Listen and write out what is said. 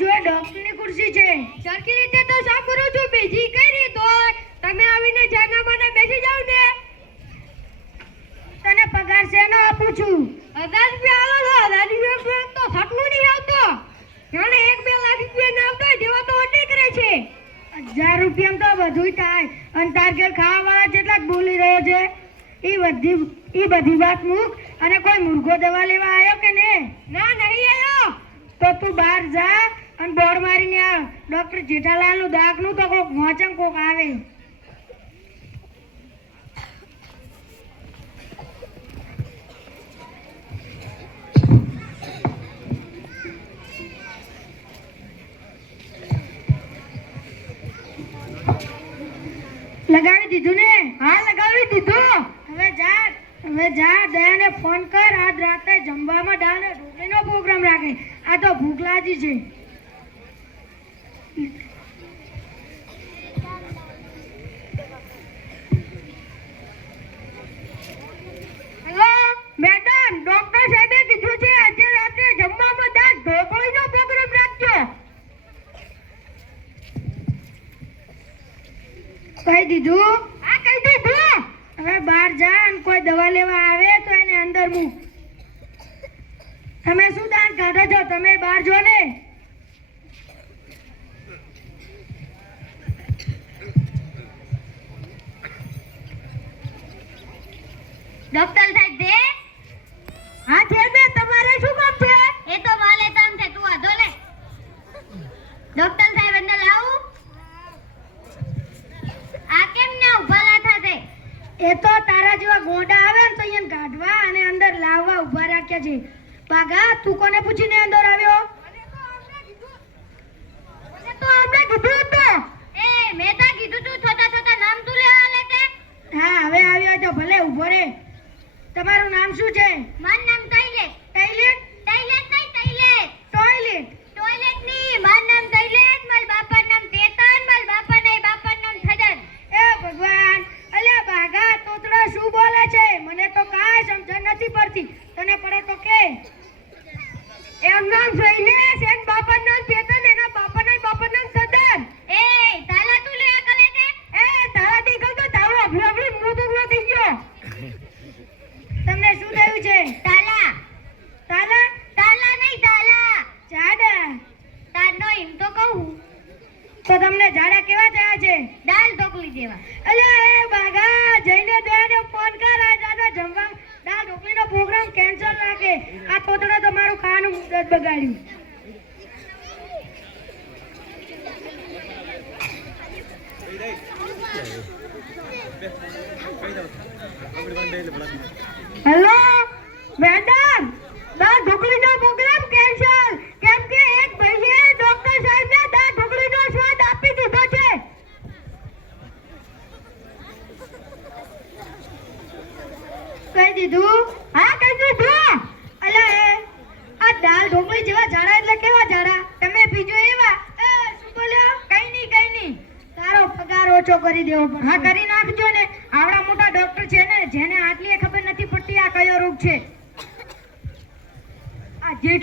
જોઈએ ડોક્ટરની ખુરશી છે. સરખી રીતે તો સાંભળો છો, બીજી કઈ રીત હોય? તમે આવીને જાનામાના બેસી જાવ ને. તને પગાર શેનો આપું છું? 1000 રૂપિયા આલો છો. 1000 રૂપિયા તો થાકલું નહીં આવતો. જાણે 1-2 લાખ રૂપિયા ના આવતો જેવા તો અટે કરે છે. 1000 રૂપિયામાં તો બધુંય થાય. અને તાર ઘેર ખાવાવાળા જેટલા જ બોલી રહ્યો છે. ઈ બધી વાત મૂક અને કોઈ મુર્ગો દવા લેવા આવ્યો કે ને? ના, નહીં આયો. તો તું બહાર જા અને બોર્ડ મારીને આવ. ડોક્ટર જેઠાલાલનું દાગનું તો કોક વાંચન કોક આવે. લગાવી દીધું ને? હા, લગાવી દીધું. હવે જા દયાને ફોન કર. આજ રાતે જમવામાં દાળ અને ઢોકળીનો પ્રોગ્રામ રાખે. આ તો ભૂખ લાગી છે. હેલો મેડમ, ડોક્ટર સાહેબે કીધું છે આજે રાત્રે જમવામાં દાળ ઢોકળીનો પ્રોગ્રામ રાખજો. કહી દીધું? હા, કહી દીધું. હવે બહાર જા અને કોઈ દવા લેવા આવે તો એને અંદર મૂક. તમે શું દાંત કાઢો છો? તમે બહાર જો ને. ડોક્ટર સાહેબ દે. હા છે ને, તમારે શું કામ છે? એ તો માલે કામ છે, તું આધો લે. ડોક્ટર સાહેબ અંદર લાવું? આ કેમ ને ઉભા થશે? એ તો તારા જેવા ગોંડા આવે ને તો એને કાઢવા અને અંદર લાવવા ઉભા રાખ્યા છે. પાગા, તું કોને પૂછીને અંદર આવ્યો? તો આપણે કીધું હતું. એ મેં તા કીધું તું છોટા નામ તું લેવા લેતે. હા, હવે આવ્યો તો ભલે ઊભો રે. તમારું નામ શું છે? મારું નામ ટોયલેટ. ટોયલેટ? ટોયલેટ નહીં, ટોયલેટ. ટોયલેટ? ટોયલેટ નહીં, મારું નામ ટોયલેટ, મારા બાપાનું નામ ચેતન, મારા બાપાનું નામ છગન. એ ભગવાન! અલ્યા બાગા, તોતડો શું બોલે છે? મને તો કાંઈ સમજણ નથી પડતી. તને પડે તો કે. એમ નામ શૈલેષ, એન બાપાનું નામ ચેતન, એના બાપાનું નામ છગન. એ તાલા તું લે કલે કે? એ તારા દીકલ તો તારો અભલાવડી મોટો થઈ ગયો. તમને શું થયું છે? તાલા. તાલા? તાલા નહીં, તાલા. ઝાડા? તારનો એમ તો કહું. તો તમને ઝાડા કેવા થયા છે? દાલ ઢોકળી જેવા. અલ્યા એ બાગા, જઈને દયાને ફોન કર. આજ રાતે જમવા દાળ ઢોકળીનો પ્રોગ્રામ કેન્સલ રાખે. આ તોતડો તમારું ખાવાનું મુદત બગાડ્યું. હેલો મેડમ, દાળ ઢોકળીનો પ્રોગ્રામ કેન્સલ. કેમ કે એક ભાઈએ ડોક્ટર સાહેબને દાળ ઢોકળીનો સ્વાદ આપી દીધો છે. કહી દીધું? હા, કહી દીધું. અલ્યા આ દાળ ઢોકળી જેવા ઝાડા એટલે કેવા ઝાડા? તમે બીજો એવા? શું બોલ્યો? કઈ નહીં. તારો પગાર ઓછો કરી દેવો પડશે. હા, કરી નાખજો ને. આવડા મોટા ડોક્ટર છે ને, જેને આટલી ખબર નથી પડતી આ કયો રોગ છે. આ જેઠ